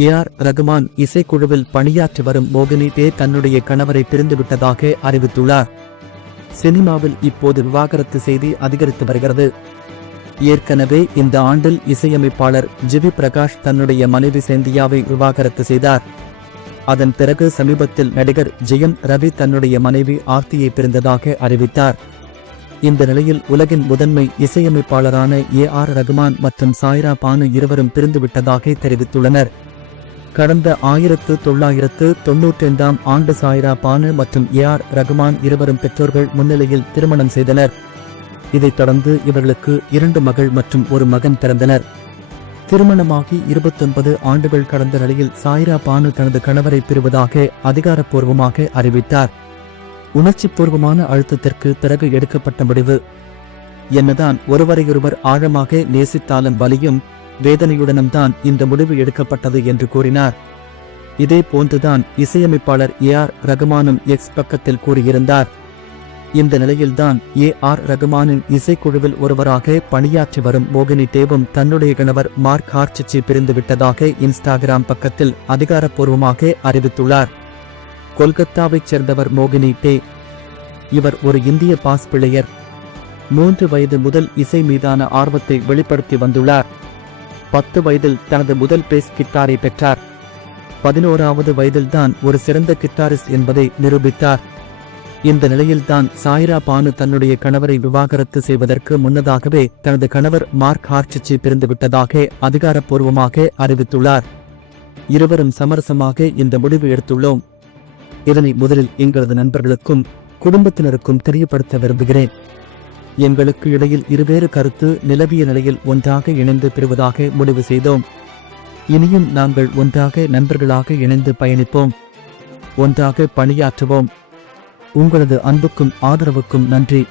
A.R.. Rahman இசைக்குழுவில் பணியாற்றி வரும் மோகினி தே தன்னுடைய கணவரை பிரிந்துவிட்டதாக அறிவித்துள்ளார். சினிமாவில் இப்போது விவாகரத்து செய்தி அதிகரித்து வருகிறது. ஏற்கனவே இந்த ஆண்டில் இசையமைப்பாளர் ஜிவி பிரகாஷ் தன்னுடைய மனைவி செந்தியாவை விவாகரத்து செய்தார். அதன் பிறகு சமீபத்தில் நடிகர் ஜெயம் ரவி தன்னுடைய மனைவி ஆர்த்தியை பிரிந்ததாக அறிவித்தார். இந்த நிலையில் உலகின் முதன்மை இசையமைப்பாளரான ஏ.ஆர். ரகுமான் மற்றும் சாய்ரா பானு இருவரும் பிரிந்துவிட்டதாக தெரிவித்துள்ளனர். கடந்த 1995ஆம் ஆண்டு சாய்ரா பானு மற்றும் ஏ.ஆர். ரகுமான் இருவரும் பெற்றோர்கள் முன்னிலையில் திருமணம் செய்தனர். இதைத் தொடர்ந்து இவர்களுக்கு 2 மகள் மற்றும் 1 மகன் பிறந்தனர். திருமணமாகி 29 ஆண்டுகள் கடந்த நிலையில் சாய்ரா பானு தனது கணவரை பிரிவதாக அதிகாரப்பூர்வமாக அறிவித்தார். உணர்ச்சிப்பூர்வமான அழுத்தத்திற்கு பிறகு எடுக்கப்பட்ட முடிவு. என்னதான் ஒருவரையொருவர் ஆழமாக நேசித்தாலும் வலியும் வேதனையுடனும் தான் இந்த முடிவு எடுக்கப்பட்டது என்று கூறினார். இதே போன்றுதான் இசையமைப்பாளர் ஏ.ஆர். ரகுமானும் எக்ஸ் பக்கத்தில் கூறியிருந்தார். இந்த நிலையில்தான் ஏ.ஆர். ரகுமானின் இசைக்குழுவில் ஒருவராக பணியாற்றி வரும் மோகினி தேவும் தன்னுடைய கணவர் மார்க் ஹார்ச்சிச்சி பிரிந்துவிட்டதாக இன்ஸ்டாகிராம் பக்கத்தில் அதிகாரப்பூர்வமாக அறிவித்துள்ளார். கொல்கத்தாவைச் சேர்ந்தவர் மோகினி தே. இவர் ஒரு இந்திய பாஸ் பிளேயர். 3 வயது முதல் இசை மீதான ஆர்வத்தை வெளிப்படுத்தி வந்துள்ளார். 10 வயதில் தனது முதல் பேஸ் கிட்டாரை பெற்றார். 11வது வயதில்தான் ஒரு சிறந்த கிட்டாரிஸ்ட் என்பதை நிரூபித்தார். இந்த நிலையில்தான் சாய்ரா பானு தன்னுடைய கணவரை விவாகரத்து செய்வதற்கு முன்னதாகவே தனது கணவர் மார்க் ஹார்ச்சிச்சி பிரிந்துவிட்டதாக அதிகாரப்பூர்வமாக அறிவித்துள்ளார். இருவரும் சமரசமாக இந்த முடிவு எடுத்துள்ளோம். இதனை முதலில் எங்களது நண்பர்களுக்கும் குடும்பத்தினருக்கும் தெரியப்படுத்த விரும்புகிறேன். எங்களுக்கு இடையில் இருவேறு கருத்து நிலவிய நிலையில் ஒன்றாக இணைந்து பெறுவதாக முடிவு செய்தோம். இனியும் நாங்கள் ஒன்றாக நண்பர்களாக இணைந்து பயணிப்போம், ஒன்றாக பணியாற்றுவோம். உங்களது அன்புக்கும் ஆதரவுக்கும் நன்றி.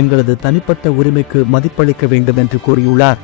எங்களது தனிப்பட்ட உரிமைக்கு மதிப்பளிக்க வேண்டும் என்று கூறியுள்ளார்.